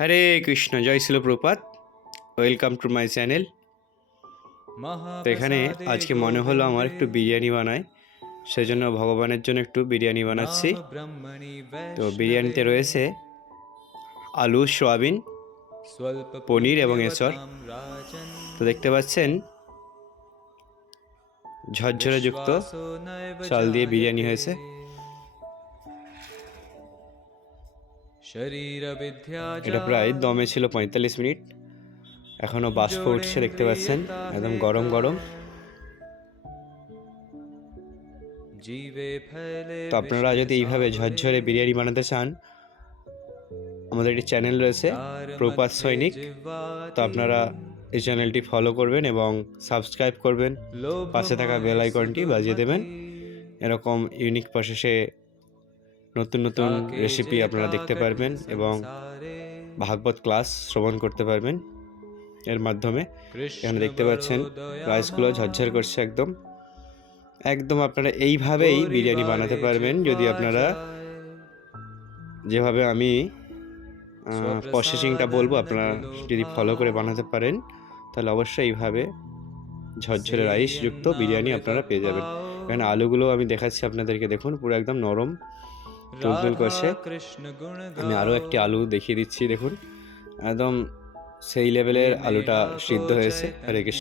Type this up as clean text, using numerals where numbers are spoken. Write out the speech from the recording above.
হরে কৃষ্ণ, জয় শিল প্রপাত। Welcome to my channel. তো এখানে আজকে মনে হলো আমার একটু বিরিয়ানি বানাই, সেজন্য ভগবানের জন্য একটু বিরিয়ানি বানাচ্ছি। তো বিরিয়ানিতে রয়েছে আলু, সোয়াবিন, পনির এবং এসর। তো দেখতে পাচ্ছেন ঝরঝরে যুক্ত চাল দিয়ে বিরিয়ানি হয়েছে। এটা প্রায় দমে ছিল 45 মিনিট। এখনো বাষ্প উঠছে, দেখতে পাচ্ছেন একদম গরম গরম। তো আপনারা যদি এইভাবে ঝরঝরে বিরিয়ানি বানাতে চান, আমাদের একটি চ্যানেল রয়েছে প্রপাত সৈনিক। তো আপনারা এই চ্যানেলটি ফলো করবেন এবং সাবস্ক্রাইব করবেন, পাশে থাকা বেল আইকনটি বাজিয়ে দেবেন। এরকম ইউনিক প্রসেসে নতুন নতুন রেসিপি আপনারা দেখতে পারবেন এবং ভাগবত ক্লাস শ্রবণ করতে পারবেন এর মাধ্যমে। এখানে দেখতে পাচ্ছেন রাইসগুলো ঝরঝর করছে একদম একদম। আপনারা এইভাবেই বিরিয়ানি বানাতে পারবেন যদি আপনারা যেভাবে আমি প্রসেসিংটা বলবো, আপনারা যদি ফলো করে বানাতে পারেন তাহলে অবশ্যই এইভাবে ঝরঝরে রাইস যুক্ত বিরিয়ানি আপনারা পেয়ে যাবেন। এখানে আলুগুলো আমি দেখাচ্ছি আপনাদেরকে, দেখুন পুরো একদম নরম তুলতুল করছে। আমি আরও একটি আলু দেখিয়ে দিচ্ছি, দেখুন একদম সেই লেভেলের আলুটা সিদ্ধ হয়েছে। হরে কৃষ্ণ।